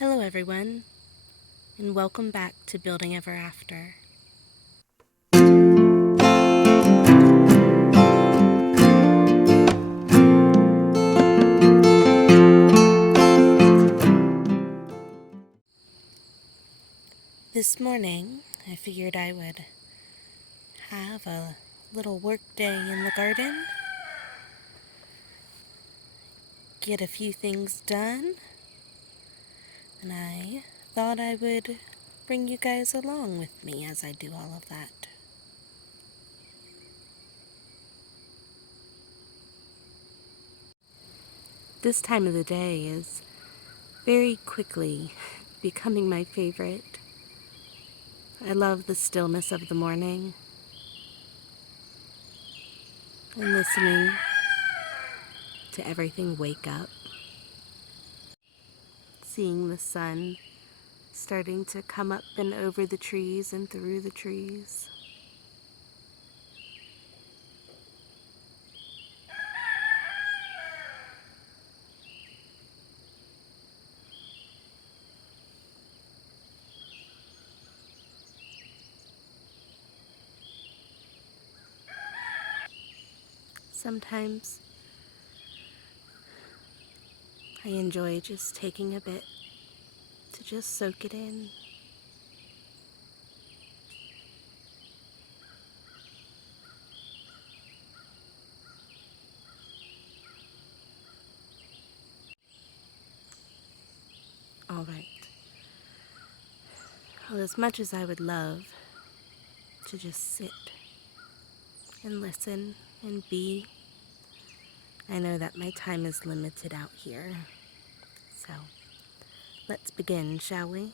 Hello everyone, and welcome back to Building Ever After. This morning, I figured I would have a little work day in the garden, get a few things done, and I thought I would bring you guys along with me as I do all of that. This time of the day is very quickly becoming my favorite. I love the stillness of the morning and listening to everything wake up. Seeing the sun starting to come up and over the trees and through the trees. Sometimes I enjoy just taking a bit to just soak it in. All right. Well, as much as I would love to just sit and listen and be, I know that my time is limited out here. So let's begin, shall we?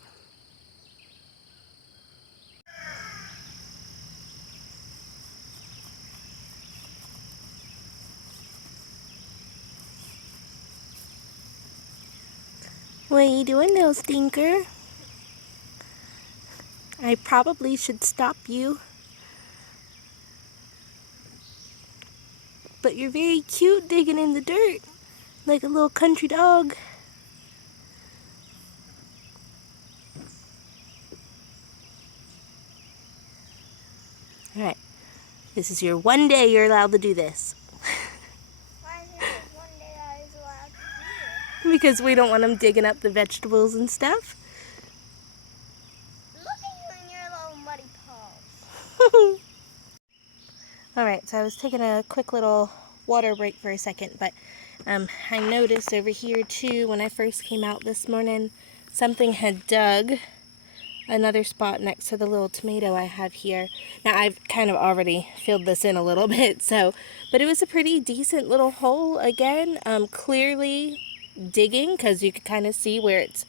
What are you doing, little stinker? I probably should stop you. But you're very cute digging in the dirt, like a little country dog. Alright, this is your one day you're allowed to do this. Why is it one day I was allowed to do it? Because we don't want them digging up the vegetables and stuff. Look at you and your little muddy paws. Alright, so I was taking a quick little water break for a second, but I noticed over here too, when I first came out this morning, something had dug another spot next to the little tomato I have here. Now I've kind of already filled this in a little bit, but it was a pretty decent little hole again, clearly digging, because you could kind of see where it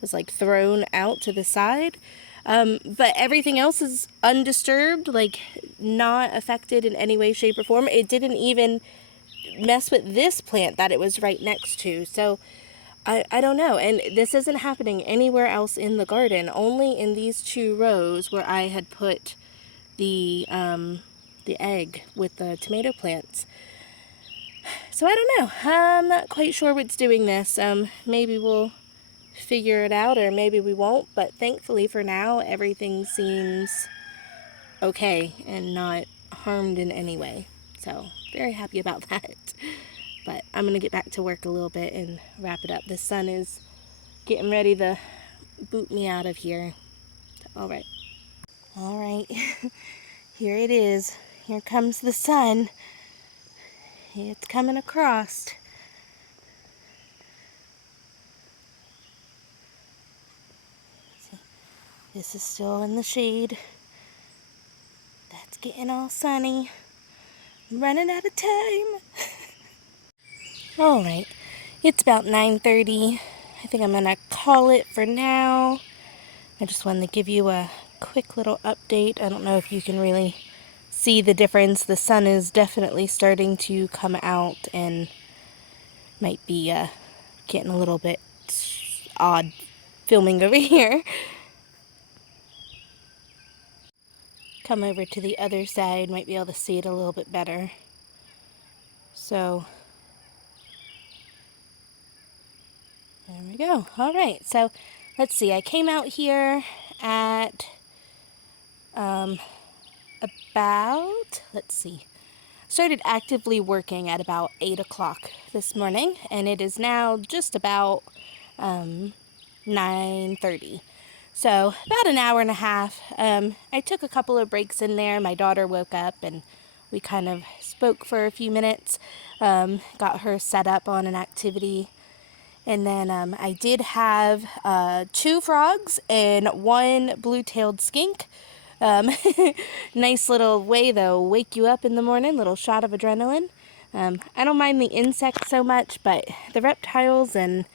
was like thrown out to the side. But everything else is undisturbed, like not affected in any way, shape, or form. It didn't even mess with this plant that it was right next to. So I don't know. And this isn't happening anywhere else in the garden, only in these 2 rows where I had put the egg with the tomato plants. So I don't know. I'm not quite sure what's doing this. Maybe we'll figure it out, or maybe we won't. But thankfully for now, everything seems okay and not harmed in any way. So very happy about that. But I'm going to get back to work a little bit and wrap it up. The sun is getting ready to boot me out of here. All right. All right. Here it is. Here comes the sun. It's coming across. See, this is still in the shade. That's getting all sunny. I'm running out of time. All right. It's about 9:30. I think I'm going to call it for now. I just wanted to give you a quick little update. I don't know if you can really see the difference. The sun is definitely starting to come out and might be getting a little bit odd filming over here. Come over to the other side, might be able to see it a little bit better. So There we go. All right, so let's see. I came out here at about, let's see, started actively working at about 8 o'clock this morning, and it is now just about 9:30. So about an hour and a half. I took a couple of breaks in there. My daughter woke up and we kind of spoke for a few minutes, got her set up on an activity. And then I did have 2 frogs and 1 blue-tailed skink. Nice little way, though, wake you up in the morning, little shot of adrenaline. I don't mind the insects so much, but the reptiles and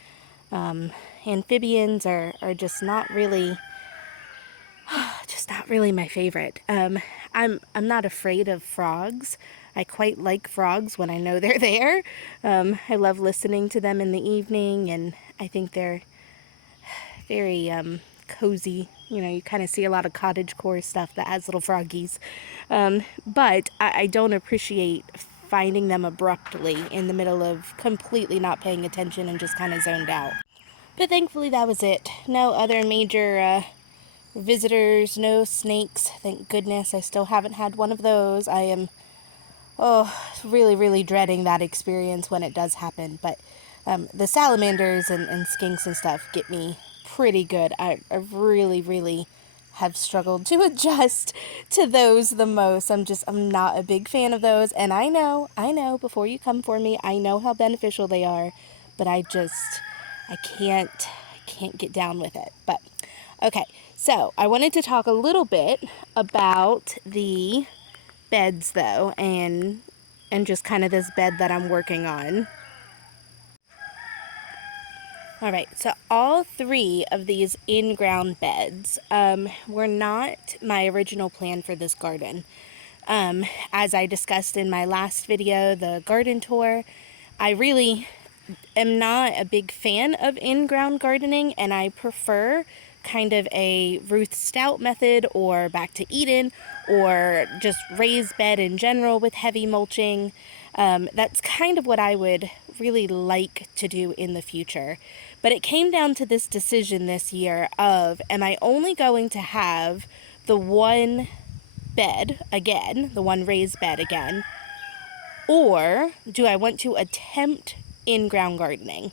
amphibians are just not really my favorite. I'm not afraid of frogs. I quite like frogs when I know they're there. I love listening to them in the evening, and I think they're very cozy. You know, you kind of see a lot of cottagecore stuff that has little froggies. But I don't appreciate finding them abruptly in the middle of completely not paying attention and just kind of zoned out. But thankfully that was it. No other major visitors, no snakes. Thank goodness. I still haven't had one of those. I am, really, really dreading that experience when it does happen. But the salamanders and skinks and stuff get me pretty good. I really, really have struggled to adjust to those the most. I'm not a big fan of those. And I know, before you come for me, I know how beneficial they are. But I can't get down with it. But okay, so I wanted to talk a little bit about the beds, though, and just kind of this bed that I'm working on. All right, so all 3 of these in-ground beds were not my original plan for this garden. As I discussed in my last video, the garden tour, I really am not a big fan of in-ground gardening, and I prefer kind of a Ruth Stout method or Back to Eden or just raised bed in general with heavy mulching. That's kind of what I would really like to do in the future. But it came down to this decision this year of, am I only going to have the one bed again, the one raised bed again, or do I want to attempt in-ground gardening?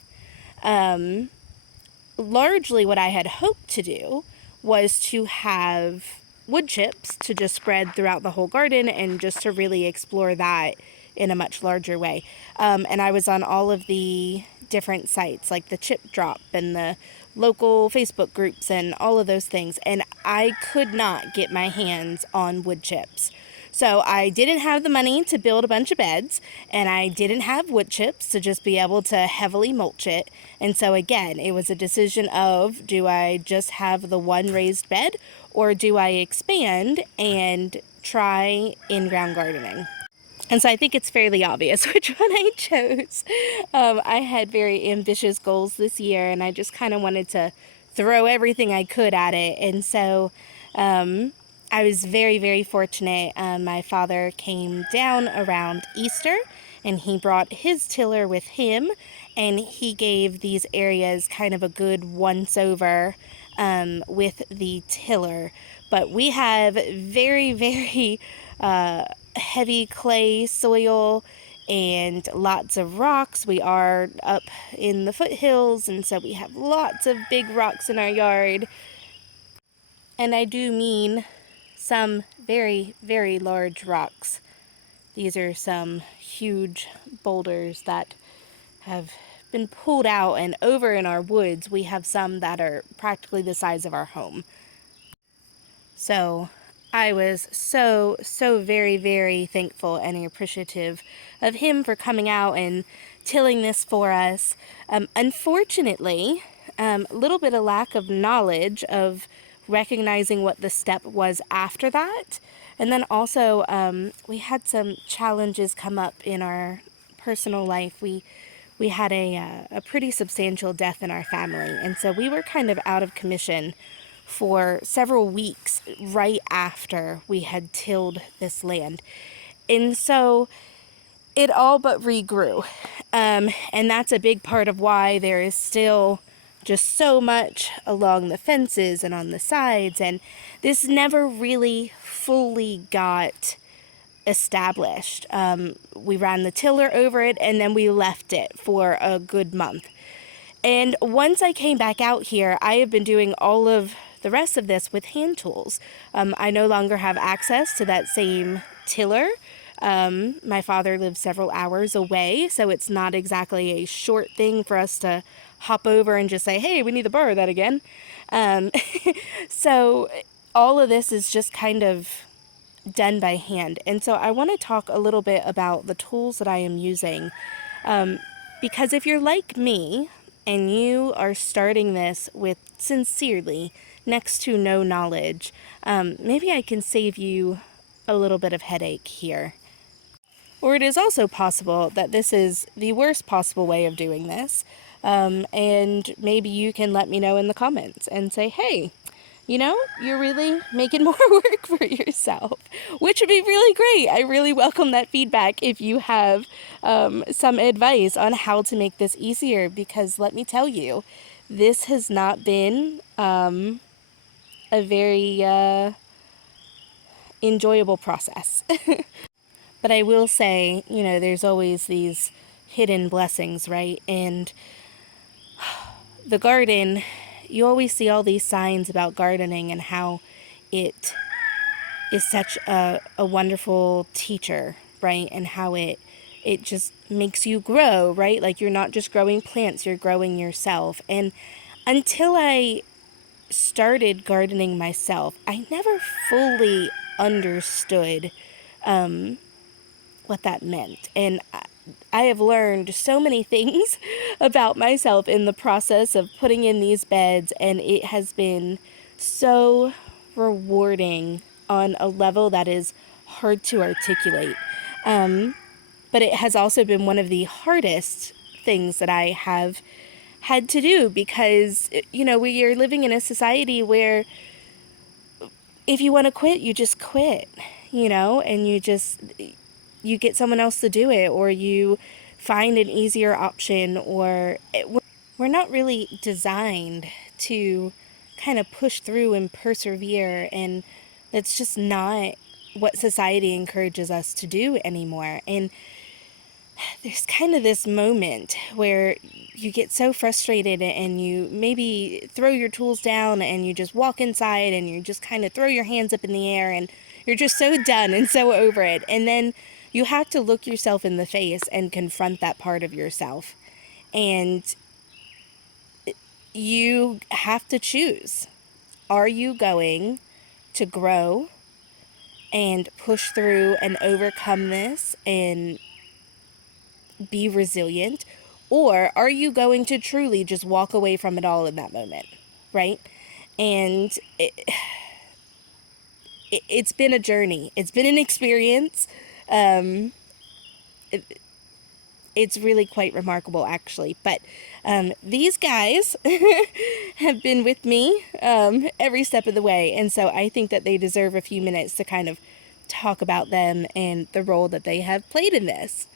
Largely what I had hoped to do was to have wood chips to just spread throughout the whole garden and just to really explore that in a much larger way. And I was on all of the different sites like the Chip Drop and the local Facebook groups and all of those things, and I could not get my hands on wood chips. So I didn't have the money to build a bunch of beds, and I didn't have wood chips to just be able to heavily mulch it. And so again, it was a decision of, do I just have the one raised bed, or do I expand and try in-ground gardening? And so I think it's fairly obvious which one I chose. I had very ambitious goals this year, and I just kind of wanted to throw everything I could at it. And so I was very, very fortunate. My father came down around Easter, and he brought his tiller with him, and he gave these areas kind of a good once-over with the tiller. But we have very, very heavy clay soil and lots of rocks. We are up in the foothills, and so we have lots of big rocks in our yard. And I do mean some very, very large rocks. These are some huge boulders that have been pulled out, and over in our woods we have some that are practically the size of our home. So I was so very, very thankful and appreciative of him for coming out and tilling this for us. Unfortunately, a little bit of lack of knowledge of recognizing what the step was after that. And then also, we had some challenges come up in our personal life. We had a pretty substantial death in our family, and so we were kind of out of commission for several weeks right after we had tilled this land. And so it all but regrew. And that's a big part of why there is still just so much along the fences and on the sides, and this never really fully got established. We ran the tiller over it, and then we left it for a good month. And once I came back out here, I have been doing all of the rest of this with hand tools. I no longer have access to that same tiller. My father lives several hours away, so it's not exactly a short thing for us to hop over and just say, hey, we need to borrow that again. Um, so all of this is just kind of done by hand. And so I want to talk a little bit about the tools that I am using. Because if you're like me and you are starting this with sincerely next to no knowledge, maybe I can save you a little bit of headache here. Or it is also possible that this is the worst possible way of doing this. And maybe you can let me know in the comments and say, hey, you're really making more work for yourself, which would be really great. I really welcome that feedback if you have some advice on how to make this easier, because let me tell you, this has not been a very enjoyable process. But I will say, there's always these hidden blessings, right? And the garden, you always see all these signs about gardening and how it is such a wonderful teacher, right? And how it just makes you grow, right? Like you're not just growing plants, you're growing yourself. And until I started gardening myself, I never fully understood what that meant. And I have learned so many things about myself in the process of putting in these beds, and it has been so rewarding on a level that is hard to articulate. But it has also been one of the hardest things that I have had to do, because, we are living in a society where if you want to quit, you just quit, and you get someone else to do it, or you find an easier option, or we're not really designed to kind of push through and persevere, and that's just not what society encourages us to do anymore. And there's kind of this moment where you get so frustrated and you maybe throw your tools down and you just walk inside and you just kind of throw your hands up in the air and you're just so done and so over it. And then you have to look yourself in the face and confront that part of yourself. And you have to choose. Are you going to grow and push through and overcome this and be resilient? Or are you going to truly just walk away from it all in that moment, right? And it's been a journey. It's been an experience. Um, it's really quite remarkable, actually. But these guys have been with me every step of the way. And so I think that they deserve a few minutes to kind of talk about them and the role that they have played in this.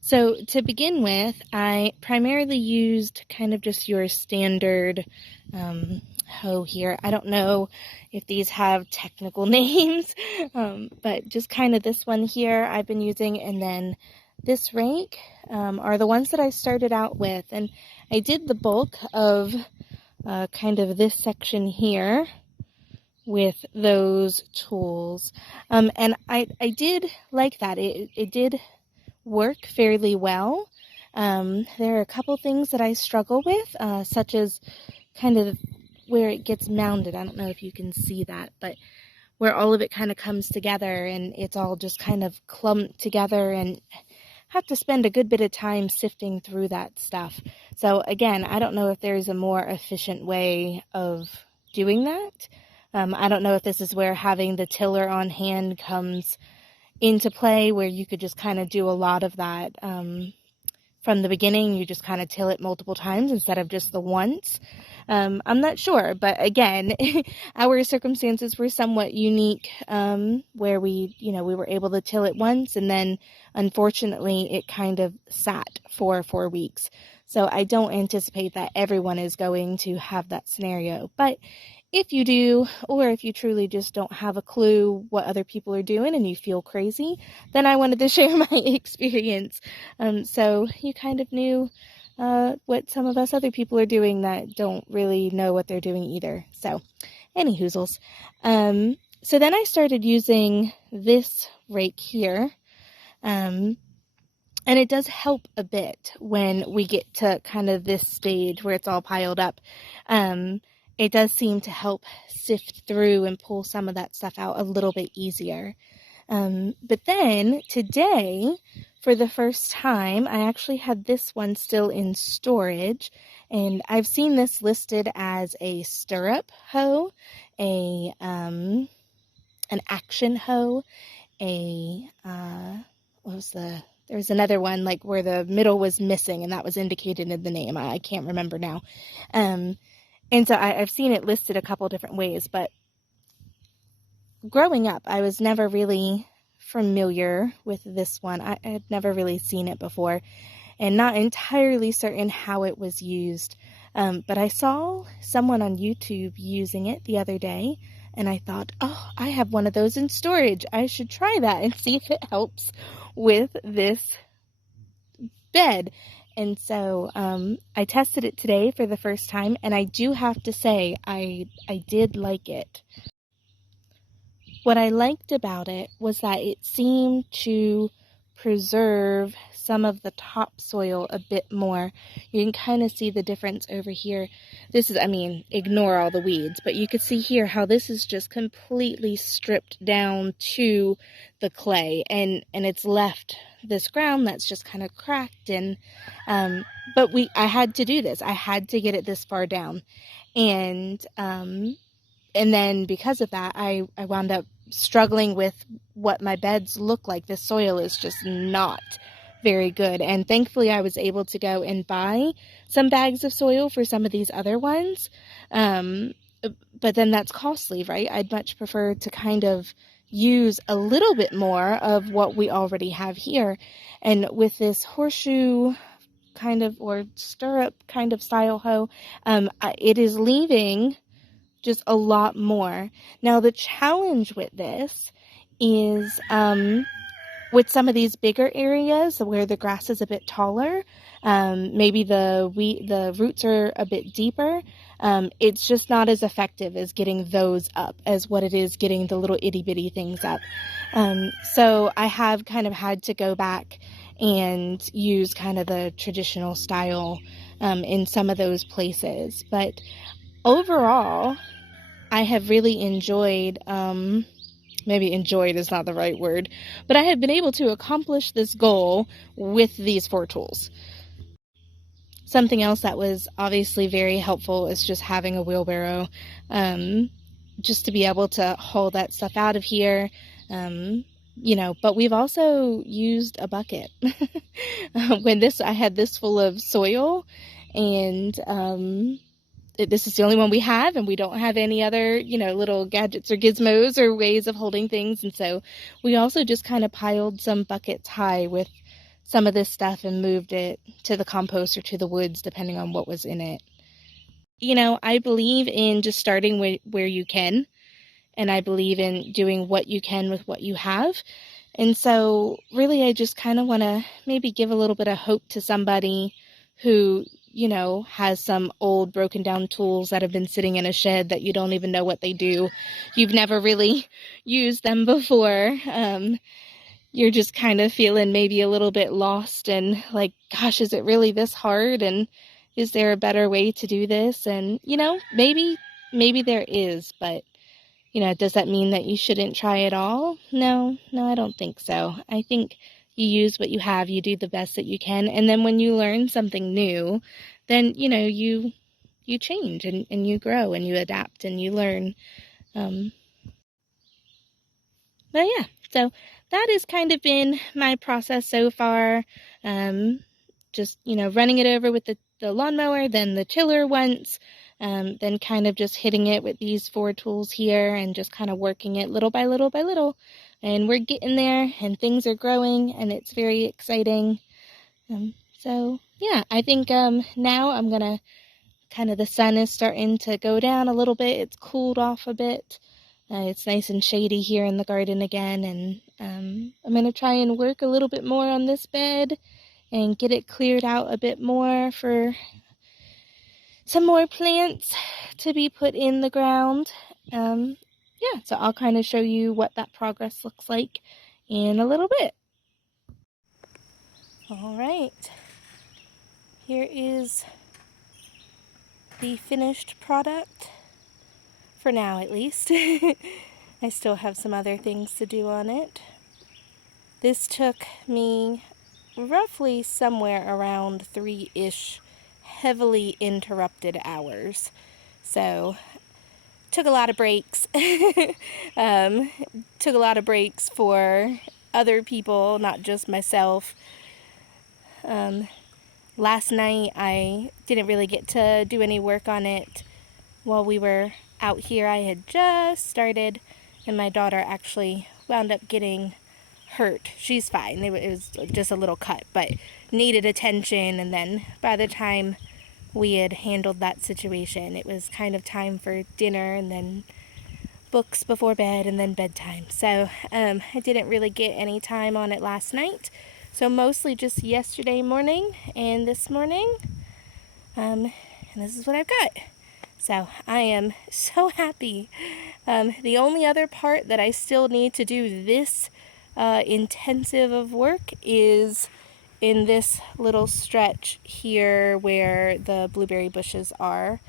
So to begin with, I primarily used kind of just your standard hoe here. I don't know if these have technical names, but just kind of this one here I've been using, and then this rake are the ones that I started out with. And I did the bulk of kind of this section here with those tools. And I did like that. It did work fairly well. There are a couple things that I struggle with, such as kind of where it gets mounded. I don't know if you can see that, but where all of it kind of comes together and it's all just kind of clumped together, and have to spend a good bit of time sifting through that stuff. So again, I don't know if there's a more efficient way of doing that. I don't know if this is where having the tiller on hand comes into play, where you could just kind of do a lot of that from the beginning. You just kind of till it multiple times instead of just the once. I'm not sure, but again, our circumstances were somewhat unique, where we were able to till it once, and then unfortunately it kind of sat for 4 weeks. So I don't anticipate that everyone is going to have that scenario. But if you do, or if you truly just don't have a clue what other people are doing and you feel crazy, then I wanted to share my experience. So you kind of knew what some of us other people are doing that don't really know what they're doing either. So, any hoozles. So then I started using this rake here. And it does help a bit when we get to kind of this stage where it's all piled up. It does seem to help sift through and pull some of that stuff out a little bit easier. But then today, for the first time, I actually had this one still in storage, and I've seen this listed as a stirrup hoe, an action hoe, what was there was another one like where the middle was missing and that was indicated in the name. I can't remember now. And so I've seen it listed a couple different ways, but growing up, I was never really familiar with this one. I had never really seen it before and not entirely certain how it was used. But I saw someone on YouTube using it the other day, and I thought, oh, I have one of those in storage. I should try that and see if it helps with this bed. And so I tested it today for the first time, and I do have to say I did like it. What I liked about it was that it seemed to preserve some of the topsoil a bit more. You can kind of see the difference over here. This is, ignore all the weeds, but you could see here how this is just completely stripped down to the clay, and it's left this ground that's just kind of cracked. And but I had to do this. I had to get it this far down, and then because of that, I wound up struggling with what my beds look like. This soil is just not very good. And thankfully, I was able to go and buy some bags of soil for some of these other ones. But then that's costly, right? I'd much prefer to kind of use a little bit more of what we already have here. And with this horseshoe kind of, or stirrup kind of style hoe, it is leaving just a lot more. Now the challenge with this is with some of these bigger areas where the grass is a bit taller, maybe the roots are a bit deeper, it's just not as effective as getting those up as what it is getting the little itty bitty things up. So I have kind of had to go back and use kind of the traditional style in some of those places. But overall, I have really enjoyed, maybe enjoyed is not the right word, but I have been able to accomplish this goal with these 4 tools. Something else that was obviously very helpful is just having a wheelbarrow, just to be able to haul that stuff out of here. But we've also used a bucket. I had this full of soil, and this is the only one we have, and we don't have any other, little gadgets or gizmos or ways of holding things. And so we also just kind of piled some buckets high with some of this stuff and moved it to the compost or to the woods, depending on what was in it. I believe in just starting where you can, and I believe in doing what you can with what you have. And so really, I just kind of want to maybe give a little bit of hope to somebody who has some old broken down tools that have been sitting in a shed that you don't even know what they do. You've never really used them before. You're just kind of feeling maybe a little bit lost and like, gosh, is it really this hard? And is there a better way to do this? And, maybe there is, but, does that mean that you shouldn't try it all? No, I don't think so. I think you use what you have, you do the best that you can, and then when you learn something new, then you change and you grow and you adapt and you learn. But yeah, so that has kind of been my process so far. Just running it over with the lawnmower, then the tiller once, then kind of just hitting it with these 4 tools here and just kind of working it little by little by little. And we're getting there, and things are growing, and it's very exciting. So yeah, I think now I'm gonna the sun is starting to go down a little bit. It's cooled off a bit. It's nice and shady here in the garden again, and I'm gonna try and work a little bit more on this bed and get it cleared out a bit more for some more plants to be put in the ground. Yeah, so I'll kind of show you what that progress looks like in a little bit. All right, here is the finished product, for now at least. I still have some other things to do on it. This took me roughly somewhere around 3-ish heavily interrupted hours. So took a lot of breaks. Took a lot of breaks for other people, not just myself. Last night I didn't really get to do any work on it while we were out here. I had just started, and my daughter actually wound up getting hurt. She's fine. It was just a little cut, but needed attention. And then by the time we had handled that situation, it was kind of time for dinner and then books before bed and then bedtime. So I didn't really get any time on it last night. So mostly just yesterday morning and this morning. And this is what I've got. So I am so happy. The only other part that I still need to do this intensive of work is in this little stretch here where the blueberry bushes are.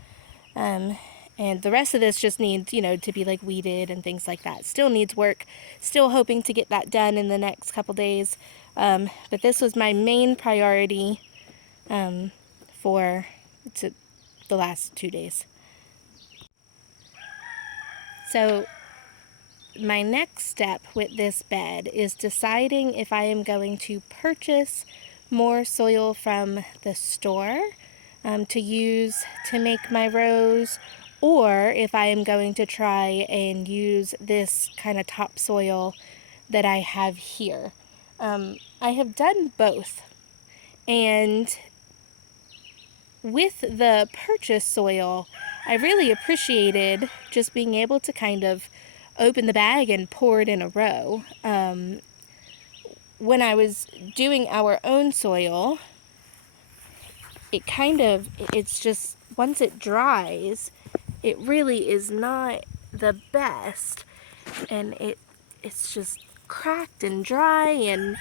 And the rest of this just needs, to be like weeded and things like that. Still needs work. Still hoping to get that done in the next couple days. But this was my main priority for the last 2 days. So my next step with this bed is deciding if I am going to purchase more soil from the store to use to make my rows, or if I am going to try and use this kind of topsoil that I have here. I have done both, and with the purchase soil, I really appreciated just being able to kind of open the bag and pour it in a row. When I was doing our own soil, it's just, once it dries, it really is not the best, and it's just cracked and dry and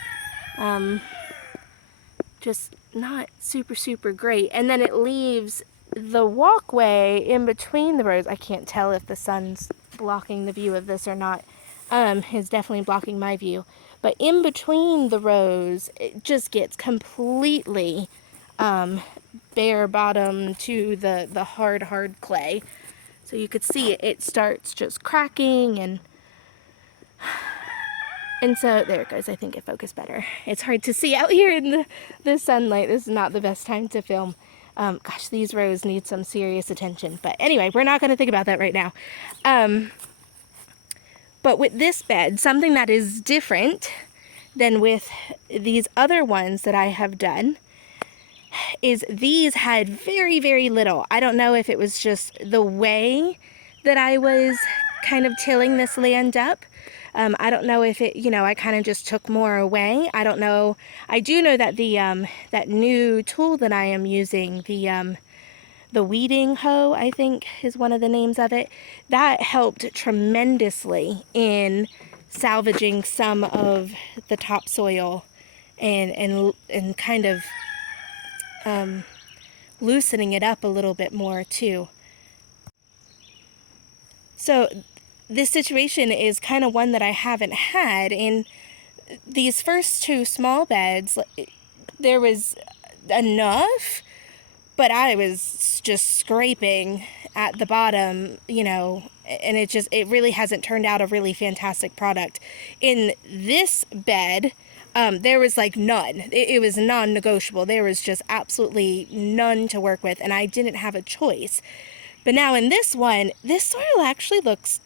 just not super great. And then it leaves the walkway in between the rows. I can't tell if the sun's blocking the view of this or not. It's definitely blocking my view. But in between the rows, it just gets completely bare bottom to the hard clay. So you could see it starts just cracking, and so there it goes. I think it focused better. It's hard to see out here in the sunlight. This is not the best time to film. Gosh, these rows need some serious attention. But anyway, we're not going to think about that right now. But with this bed, something that is different than with these other ones that I have done is these had very little. I don't know if it was just the way that I was kind of tilling this land up. I don't know if it, I kind of just took more away. I don't know. I do know that the that new tool that I am using, the weeding hoe, I think is one of the names of it, that helped tremendously in salvaging some of the topsoil and kind of loosening it up a little bit more too. So this situation is kind of one that I haven't had. In these first 2 small beds, there was enough, but I was just scraping at the bottom, and it really hasn't turned out a really fantastic product. In this bed, there was like none. It was non-negotiable. There was just absolutely none to work with, and I didn't have a choice. But now in this one, this soil actually looks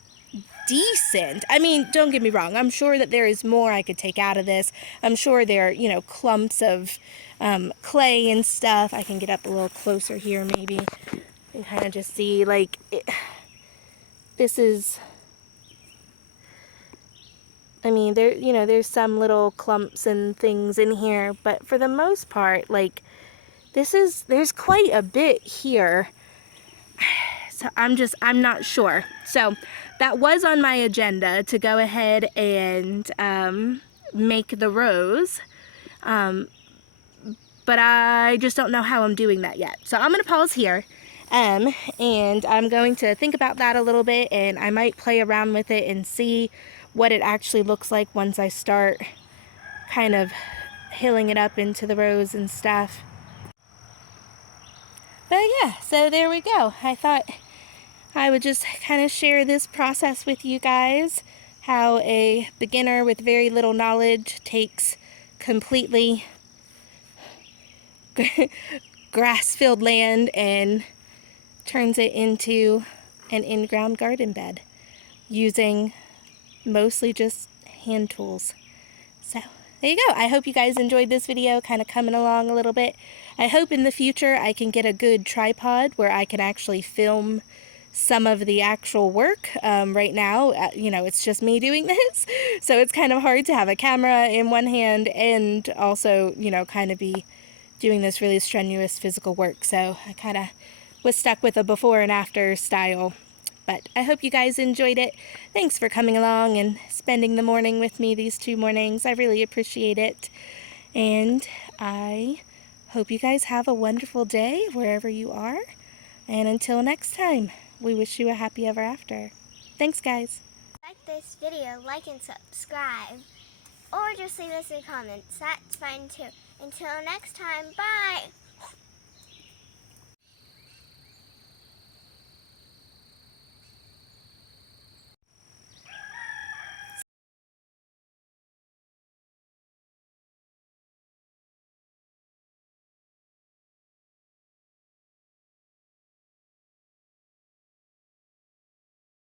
decent. I mean, don't get me wrong. I'm sure that there is more I could take out of this. I'm sure there are, clumps of clay and stuff. I can get up a little closer here maybe and kind of just see like this is, I mean, there, you know, there's some little clumps and things in here, but for the most part, like, there's quite a bit here. So I'm not sure. So that was on my agenda to go ahead and make the rows. But I just don't know how I'm doing that yet. So I'm going to pause here. And I'm going to think about that a little bit, and I might play around with it and see what it actually looks like once I start kind of hilling it up into the rows and stuff. But yeah, so there we go. I thought I would just kind of share this process with you guys, how a beginner with very little knowledge takes completely grass-filled land and turns it into an in-ground garden bed using mostly just hand tools. So there you go. I hope you guys enjoyed this video, kind of coming along a little bit. I hope in the future I can get a good tripod where I can actually film some of the actual work. Right now, you know, it's just me doing this, so it's kind of hard to have a camera in one hand and also, you know, kind of be doing this really strenuous physical work. So I kind of was stuck with a before and after style. But I hope you guys enjoyed it. Thanks for coming along and spending the morning with me these 2 mornings. I really appreciate it. And I hope you guys have a wonderful day wherever you are. And until next time, we wish you a happy ever after. Thanks, guys. Like this video, like and subscribe. Or just leave us a comment. That's fine too. Until next time, bye!